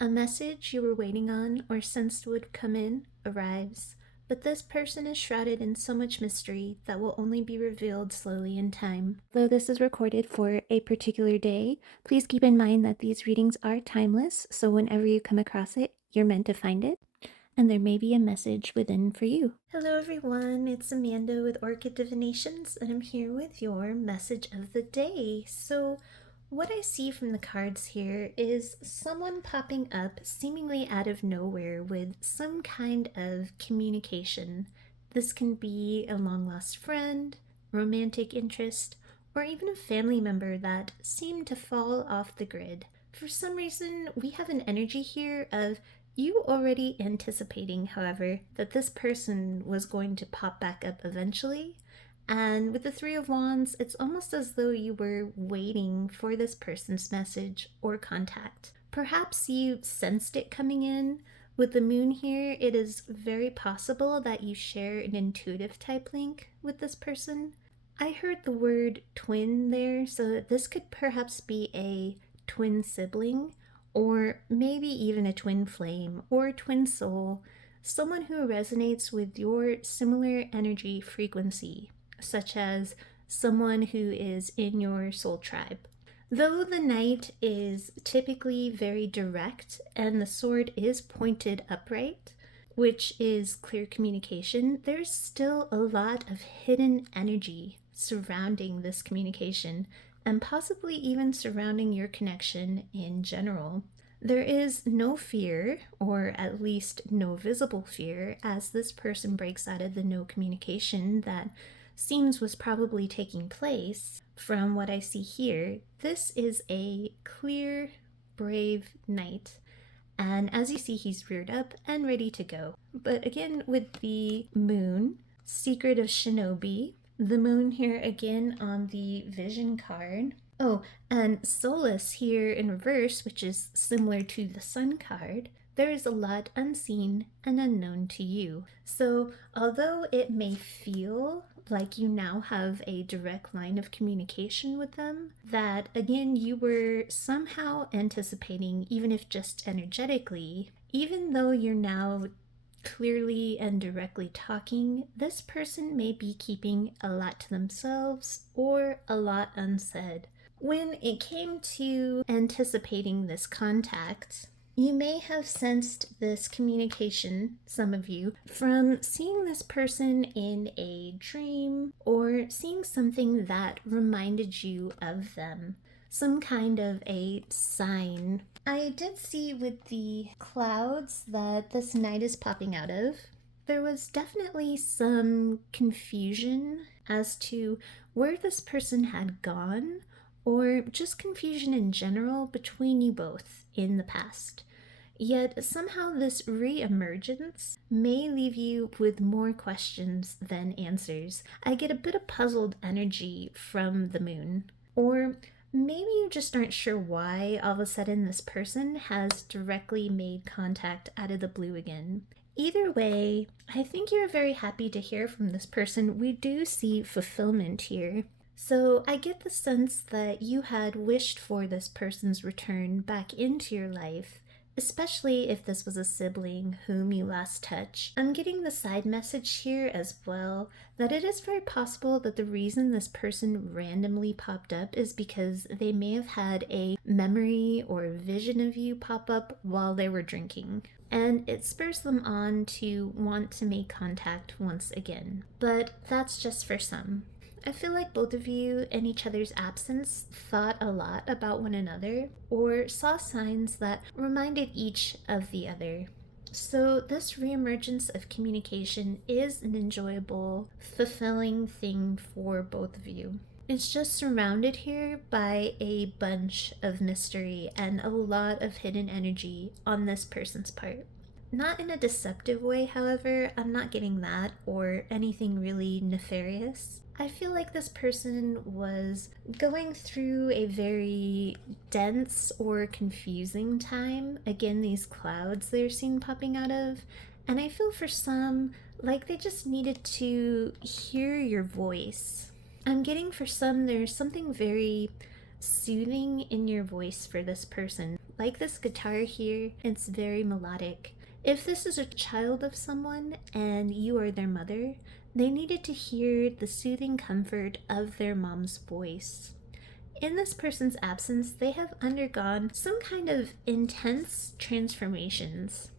A message you were waiting on or sensed would come in arrives, but this person is shrouded in so much mystery that will only be revealed slowly in time. Though this is recorded for a particular day, please keep in mind that these readings are timeless, so whenever you come across it, you're meant to find it, and there may be a message within for you. Hello everyone, it's Amanda with Orchid Divinations, and I'm here with your message of the day. So what I see from the cards here is someone popping up seemingly out of nowhere with some kind of communication. This can be a long-lost friend, romantic interest, or even a family member that seemed to fall off the grid. For some reason, we have an energy here of you already anticipating, however, that this person was going to pop back up eventually. And with the Three of Wands, it's almost as though you were waiting for this person's message or contact. Perhaps you sensed it coming in. With the moon here, it is very possible that you share an intuitive type link with this person. I heard the word twin there, so this could perhaps be a twin sibling, or maybe even a twin flame or twin soul, someone who resonates with your similar energy frequency, such as someone who is in your soul tribe. Though the knight is typically very direct and the sword is pointed upright, which is clear communication, there's still a lot of hidden energy surrounding this communication and possibly even surrounding your connection in general. There is no fear, or at least no visible fear, as this person breaks out of the no communication that seems was probably taking place. From what I see here, this is a clear, brave knight. And as you see, he's reared up and ready to go. But again, with the moon, secret of shinobi, the moon here again on the vision card. Oh, and solace here in reverse, which is similar to the sun card. There is a lot unseen and unknown to you. So although it may feel like you now have a direct line of communication with them, that again you were somehow anticipating, even if just energetically, even though you're now clearly and directly talking, this person may be keeping a lot to themselves or a lot unsaid. When it came to anticipating this contact, you may have sensed this communication, some of you, from seeing this person in a dream or seeing something that reminded you of them. Some kind of a sign. I did see with the clouds that this night is popping out of, there was definitely some confusion as to where this person had gone, or just confusion in general between you both in the past. Yet somehow this re-emergence may leave you with more questions than answers. I get a bit of puzzled energy from the moon. Or maybe you just aren't sure why all of a sudden this person has directly made contact out of the blue again. Either way, I think you're very happy to hear from this person. We do see fulfillment here. So I get the sense that you had wished for this person's return back into your life, especially if this was a sibling whom you last touched. I'm getting the side message here as well that it is very possible that the reason this person randomly popped up is because they may have had a memory or vision of you pop up while they were drinking, and it spurs them on to want to make contact once again. But that's just for some. I feel like both of you, in each other's absence, thought a lot about one another or saw signs that reminded each of the other. So this reemergence of communication is an enjoyable, fulfilling thing for both of you. It's just surrounded here by a bunch of mystery and a lot of hidden energy on this person's part. Not in a deceptive way, however. I'm not getting that or anything really nefarious. I feel like this person was going through a very dense or confusing time. Again, these clouds they're seen popping out of. And I feel for some like they just needed to hear your voice. I'm getting for some there's something very soothing in your voice for this person. Like this guitar here, it's very melodic. If this is a child of someone and you are their mother, they needed to hear the soothing comfort of their mom's voice. In this person's absence, they have undergone some kind of intense transformations,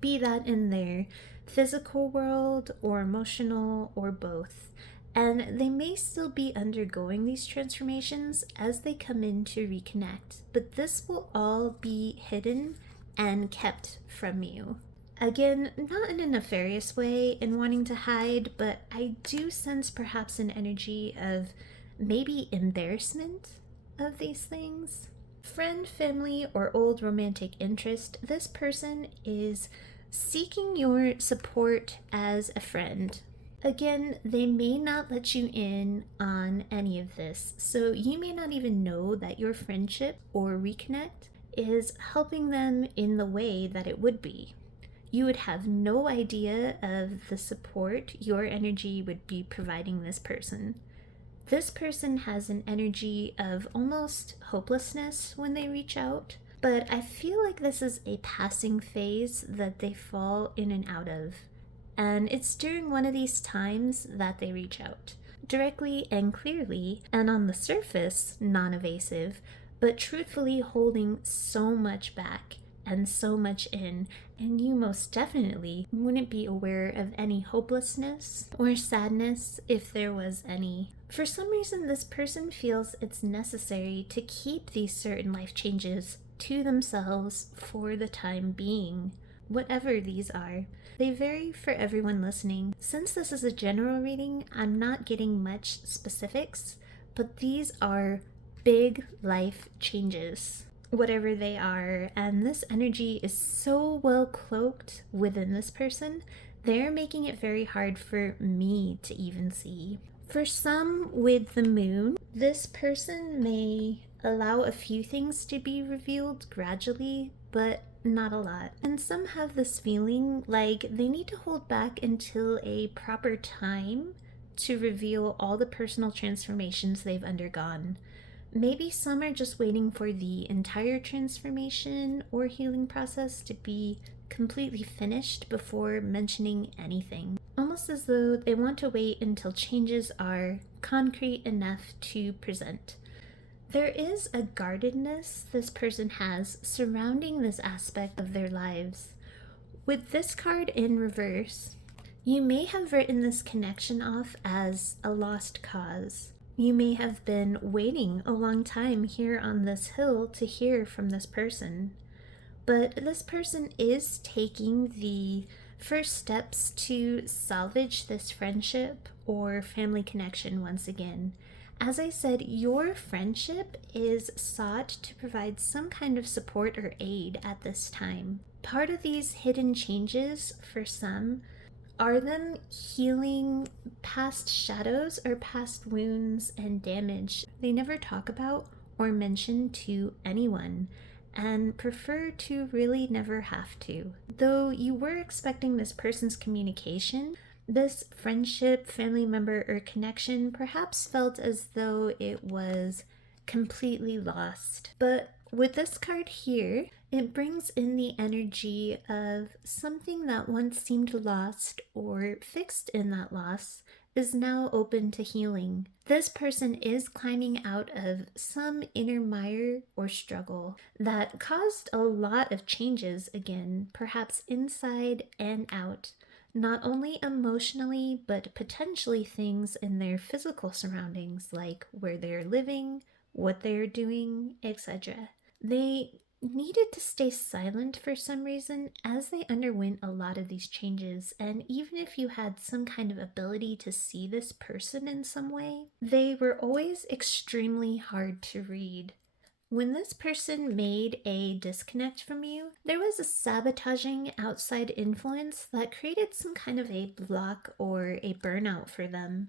be that in their physical world or emotional or both. And they may still be undergoing these transformations as they come in to reconnect, but this will all be hidden and kept from you. Again, not in a nefarious way in wanting to hide, but I do sense perhaps an energy of maybe embarrassment of these things. Friend, family, or old romantic interest, this person is seeking your support as a friend. Again, they may not let you in on any of this, so you may not even know that your friendship or reconnect is helping them in the way that it would be. You would have no idea of the support your energy would be providing this person. This person has an energy of almost hopelessness when they reach out, but I feel like this is a passing phase that they fall in and out of. And it's during one of these times that they reach out. Directly and clearly, and on the surface, non-evasive, but truthfully holding so much back and so much in, and you most definitely wouldn't be aware of any hopelessness or sadness if there was any. For some reason, this person feels it's necessary to keep these certain life changes to themselves for the time being, whatever these are. They vary for everyone listening. Since this is a general reading, I'm not getting much specifics, but these are big life changes, whatever they are, and this energy is so well cloaked within this person, they're making it very hard for me to even see. For some with the moon, this person may allow a few things to be revealed gradually, but not a lot. And some have this feeling like they need to hold back until a proper time to reveal all the personal transformations they've undergone. Maybe some are just waiting for the entire transformation or healing process to be completely finished before mentioning anything. Almost as though they want to wait until changes are concrete enough to present. There is a guardedness this person has surrounding this aspect of their lives. With this card in reverse, you may have written this connection off as a lost cause. You may have been waiting a long time here on this hill to hear from this person. But this person is taking the first steps to salvage this friendship or family connection once again. As I said, your friendship is sought to provide some kind of support or aid at this time. Part of these hidden changes for some are them healing past shadows or past wounds and damage they never talk about or mention to anyone, and prefer to really never have to. Though you were expecting this person's communication, this friendship, family member, or connection perhaps felt as though it was completely lost. But with this card here, it brings in the energy of something that once seemed lost or fixed in that loss is now open to healing. This person is climbing out of some inner mire or struggle that caused a lot of changes again, perhaps inside and out. Not only emotionally, but potentially things in their physical surroundings, like where they're living, what they're doing, etc. They needed to stay silent for some reason as they underwent a lot of these changes, and even if you had some kind of ability to see this person in some way, they were always extremely hard to read. When this person made a disconnect from you, there was a sabotaging outside influence that created some kind of a block or a burnout for them.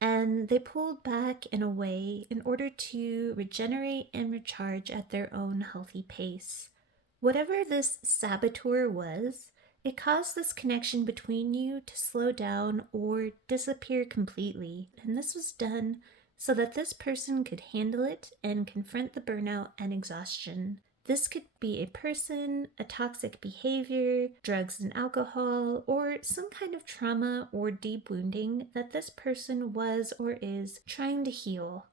And they pulled back in a way in order to regenerate and recharge at their own healthy pace. Whatever this saboteur was, it caused this connection between you to slow down or disappear completely. And this was done so that this person could handle it and confront the burnout and exhaustion. This could be a person, a toxic behavior, drugs and alcohol, or some kind of trauma or deep wounding that this person was or is trying to heal.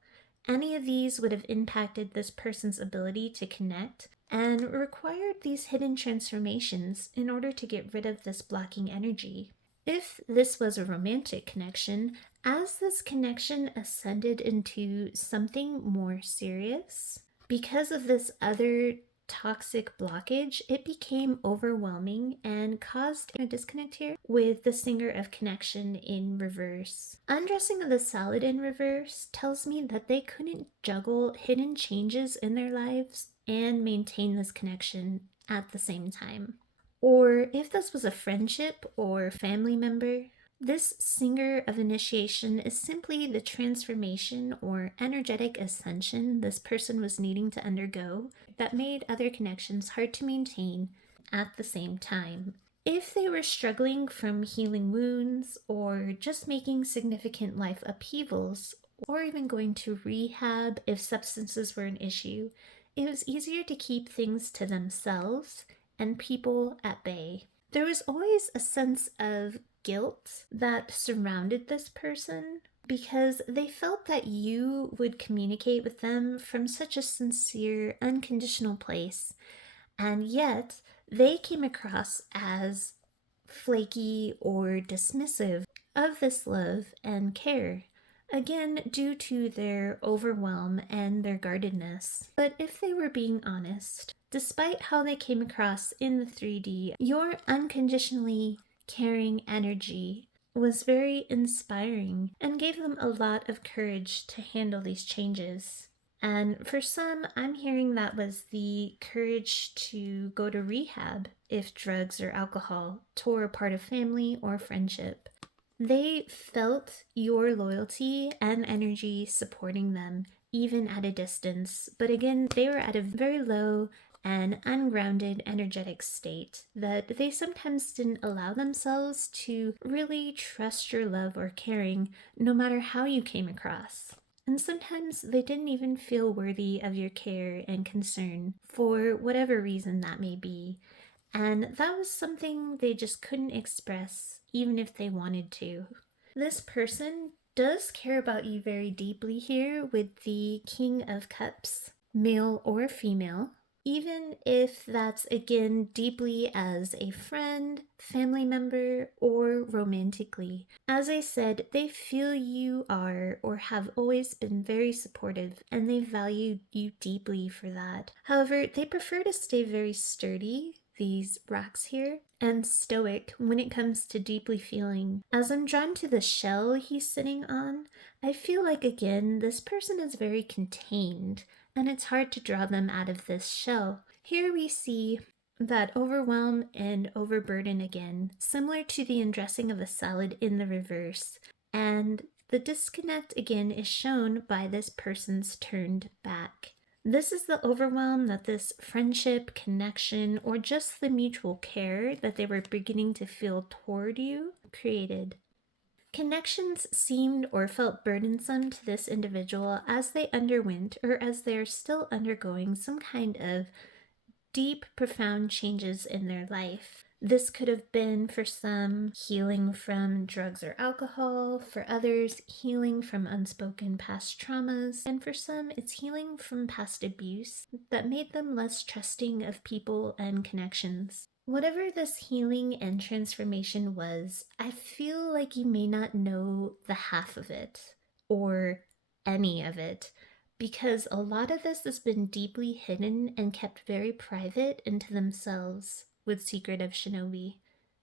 Any of these would have impacted this person's ability to connect and required these hidden transformations in order to get rid of this blocking energy. If this was a romantic connection, as this connection ascended into something more serious, because of this other toxic blockage, it became overwhelming and caused a disconnect here with the singer of connection in reverse. Undressing of the salad in reverse tells me that they couldn't juggle hidden changes in their lives and maintain this connection at the same time. Or if this was a friendship or family member, this singer of initiation is simply the transformation or energetic ascension this person was needing to undergo that made other connections hard to maintain at the same time. If they were struggling from healing wounds or just making significant life upheavals, or even going to rehab if substances were an issue, it was easier to keep things to themselves and people at bay. There was always a sense of guilt that surrounded this person because they felt that you would communicate with them from such a sincere, unconditional place, and yet they came across as flaky or dismissive of this love and care. Again, due to their overwhelm and their guardedness. But if they were being honest, despite how they came across in the 3D, your unconditionally caring energy was very inspiring and gave them a lot of courage to handle these changes. And for some, I'm hearing that was the courage to go to rehab if drugs or alcohol tore apart a family or friendship. They felt your loyalty and energy supporting them, even at a distance. But again, they were at a very low and ungrounded energetic state that they sometimes didn't allow themselves to really trust your love or caring, no matter how you came across. And sometimes they didn't even feel worthy of your care and concern for whatever reason that may be. And that was something they just couldn't express, even if they wanted to. This person does care about you very deeply here with the King of Cups, male or female, even if that's again deeply as a friend, family member, or romantically. As I said, they feel you are or have always been very supportive and they value you deeply for that. However, they prefer to stay very sturdy, these rocks here, and stoic when it comes to deeply feeling. As I'm drawn to the shell he's sitting on, I feel like again this person is very contained and it's hard to draw them out of this shell. Here we see that overwhelm and overburden again, similar to the undressing of a salad in the reverse. And the disconnect again is shown by this person's turned back. This is the overwhelm that this friendship, connection, or just the mutual care that they were beginning to feel toward you created. Connections seemed or felt burdensome to this individual as they underwent or as they are still undergoing some kind of deep, profound changes in their life. This could have been for some healing from drugs or alcohol, for others healing from unspoken past traumas, and for some it's healing from past abuse that made them less trusting of people and connections. Whatever this healing and transformation was, I feel like you may not know the half of it or any of it, because a lot of this has been deeply hidden and kept very private into themselves with Secret of Shinobi.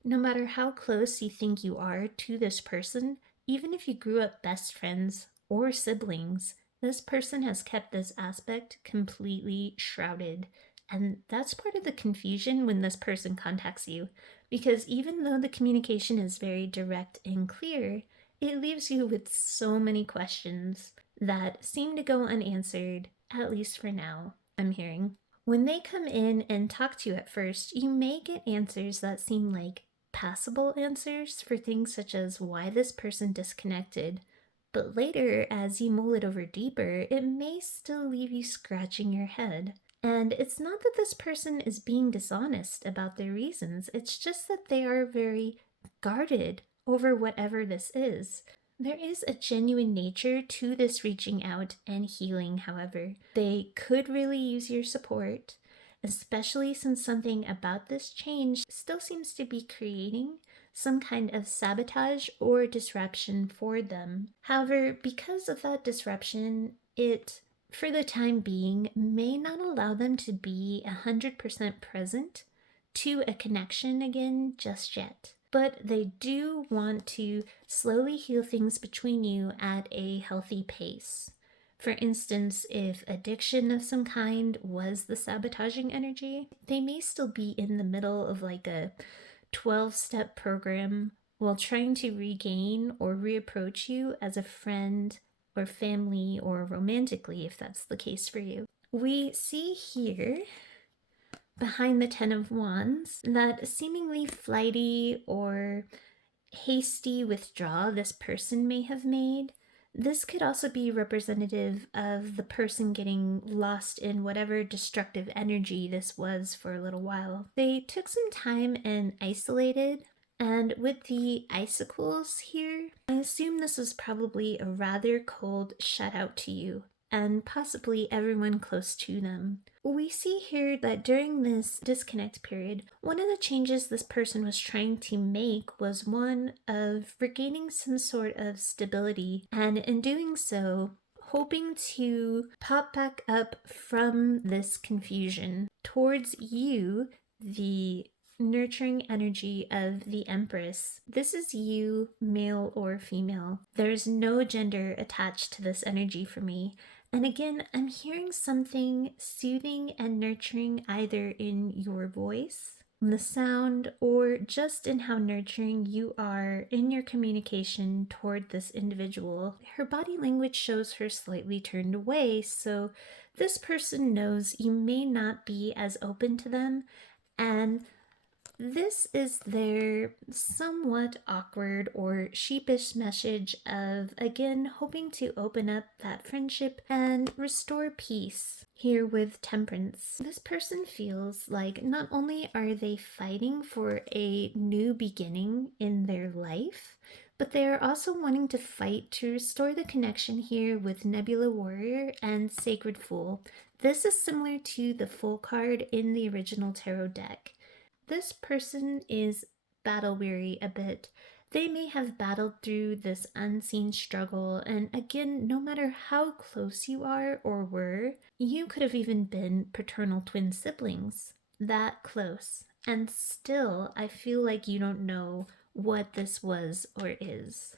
No matter how close you think you are to this person, even if you grew up best friends or siblings, this person has kept this aspect completely shrouded. And that's part of the confusion when this person contacts you, because even though the communication is very direct and clear, it leaves you with so many questions that seem to go unanswered, at least for now, I'm hearing. When they come in and talk to you at first, you may get answers that seem like passable answers for things such as why this person disconnected. But later, as you mull it over deeper, it may still leave you scratching your head. And it's not that this person is being dishonest about their reasons, it's just that they are very guarded over whatever this is. There is a genuine nature to this reaching out and healing, however. They could really use your support, especially since something about this change still seems to be creating some kind of sabotage or disruption for them. However, because of that disruption, it for the time being, may not allow them to be 100% present to a connection again just yet. But they do want to slowly heal things between you at a healthy pace. For instance, if addiction of some kind was the sabotaging energy, they may still be in the middle of like a 12-step program while trying to regain or reapproach you as a friend or family or romantically, if that's the case for you. We see here behind the Ten of Wands that seemingly flighty or hasty withdrawal this person may have made. This could also be representative of the person getting lost in whatever destructive energy this was for a little while. They took some time and isolated. And with the icicles here, I assume this was probably a rather cold shutout to you and possibly everyone close to them. We see here that during this disconnect period, one of the changes this person was trying to make was one of regaining some sort of stability, and in doing so, hoping to pop back up from this confusion towards you, the nurturing energy of the Empress. This is you, male or female. There's no gender attached to this energy for me. And again, I'm hearing something soothing and nurturing either in your voice, the sound, or just in how nurturing you are in your communication toward this individual. Her body language shows her slightly turned away, so this person knows you may not be as open to them, and this is their somewhat awkward or sheepish message of, again, hoping to open up that friendship and restore peace. Here with Temperance, this person feels like not only are they fighting for a new beginning in their life, but they are also wanting to fight to restore the connection here with Nebula Warrior and Sacred Fool. This is similar to the Fool card in the original tarot deck. This person is battle weary a bit. They may have battled through this unseen struggle, and again, no matter how close you are or were, you could have even been paternal twin siblings. That close. And still, I feel like you don't know what this was or is.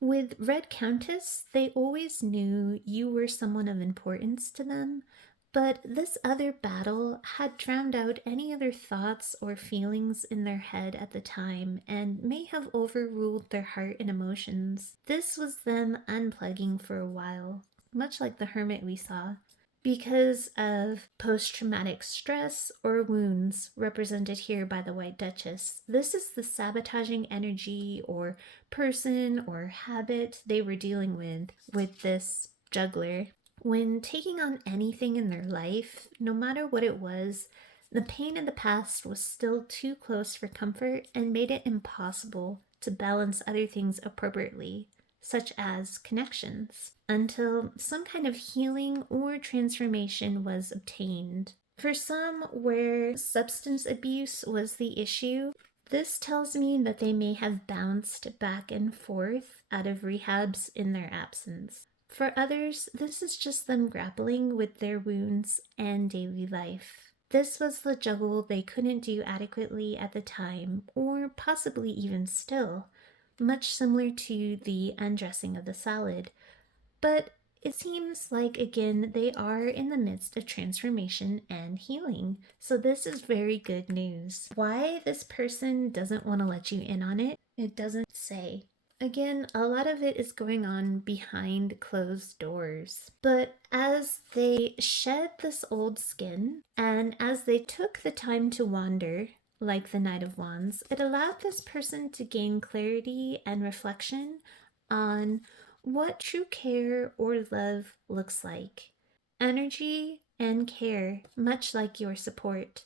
With Red Countess, they always knew you were someone of importance to them, but this other battle had drowned out any other thoughts or feelings in their head at the time and may have overruled their heart and emotions. This was them unplugging for a while, much like the hermit we saw, because of post-traumatic stress or wounds represented here by the White Duchess. This is the sabotaging energy or person or habit they were dealing with this juggler. When taking on anything in their life, no matter what it was, the pain in the past was still too close for comfort and made it impossible to balance other things appropriately, such as connections, until some kind of healing or transformation was obtained. For some, where substance abuse was the issue, this tells me that they may have bounced back and forth out of rehabs in their absence. For others, this is just them grappling with their wounds and daily life. This was the juggle they couldn't do adequately at the time, or possibly even still, much similar to the undressing of the salad. But it seems like, again, they are in the midst of transformation and healing. So this is very good news. Why this person doesn't want to let you in on it, it doesn't say. Again, a lot of it is going on behind closed doors. But as they shed this old skin, and as they took the time to wander, like the Knight of Wands, it allowed this person to gain clarity and reflection on what true care or love looks like. Energy and care, much like your support.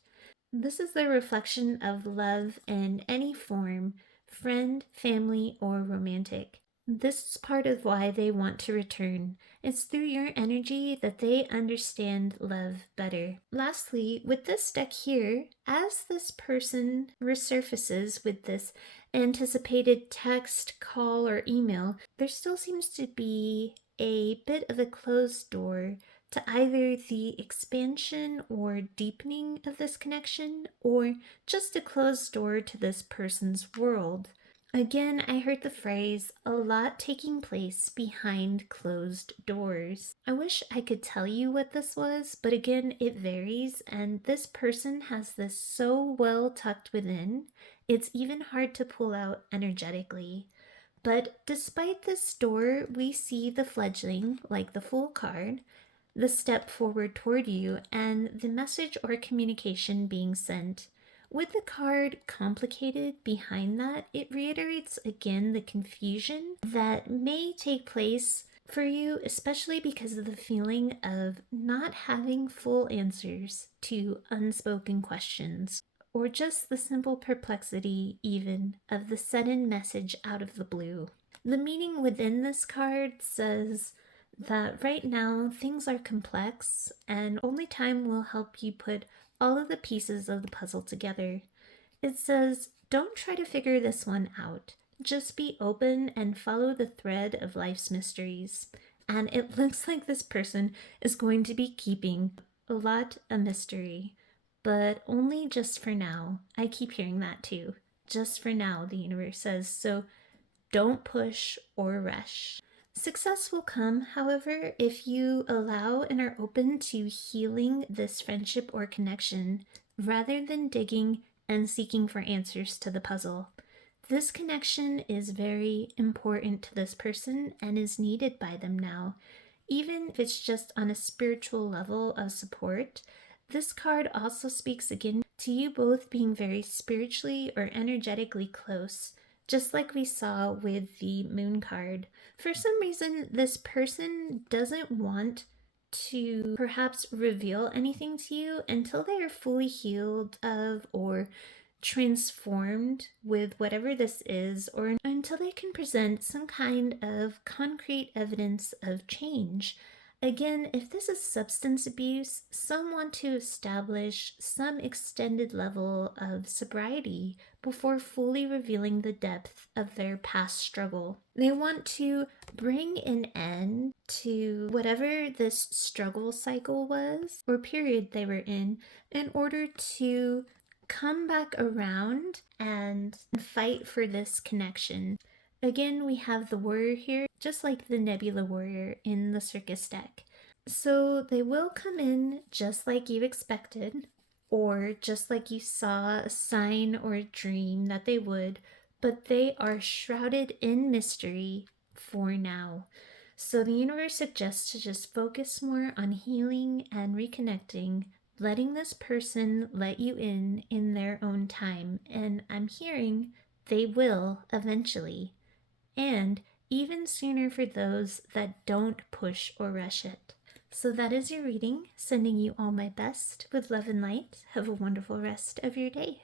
This is the reflection of love in any form, friend, family, or romantic. This is part of why they want to return. It's through your energy that they understand love better. Lastly, with this deck here, as this person resurfaces with this anticipated text, call, or email, there still seems to be a bit of a closed door to either the expansion or deepening of this connection, or just a closed door to this person's world. Again, I heard the phrase, a lot taking place behind closed doors. I wish I could tell you what this was, but again, it varies, and this person has this so well tucked within, it's even hard to pull out energetically. But despite this door, we see the fledgling, like the Fool card, the step forward toward you, and the message or communication being sent. With the card complicated behind that, it reiterates again the confusion that may take place for you, especially because of the feeling of not having full answers to unspoken questions, or just the simple perplexity, even, of the sudden message out of the blue. The meaning within this card says that right now things are complex and only time will help you put all of the pieces of the puzzle together. It says, don't try to figure this one out. Just be open and follow the thread of life's mysteries. And it looks like this person is going to be keeping a lot a mystery, but only just for now. I keep hearing that too. Just for now, the universe says. So don't push or rush. Success will come, however, if you allow and are open to healing this friendship or connection rather than digging and seeking for answers to the puzzle. This connection is very important to this person and is needed by them now. Even if it's just on a spiritual level of support, this card also speaks again to you both being very spiritually or energetically close, just like we saw with the Moon card. For some reason, this person doesn't want to perhaps reveal anything to you until they are fully healed of or transformed with whatever this is, or until they can present some kind of concrete evidence of change. Again, if this is substance abuse, some want to establish some extended level of sobriety before fully revealing the depth of their past struggle. They want to bring an end to whatever this struggle cycle was or period they were in order to come back around and fight for this connection. Again, we have the warrior here, just like the Nebula warrior in the circus deck. So they will come in just like you expected, or just like you saw a sign or a dream that they would, but they are shrouded in mystery for now. So the universe suggests to just focus more on healing and reconnecting, letting this person let you in their own time. And I'm hearing they will eventually, and even sooner for those that don't push or rush it. So that is your reading. Sending you all my best with love and light. Have a wonderful rest of your day.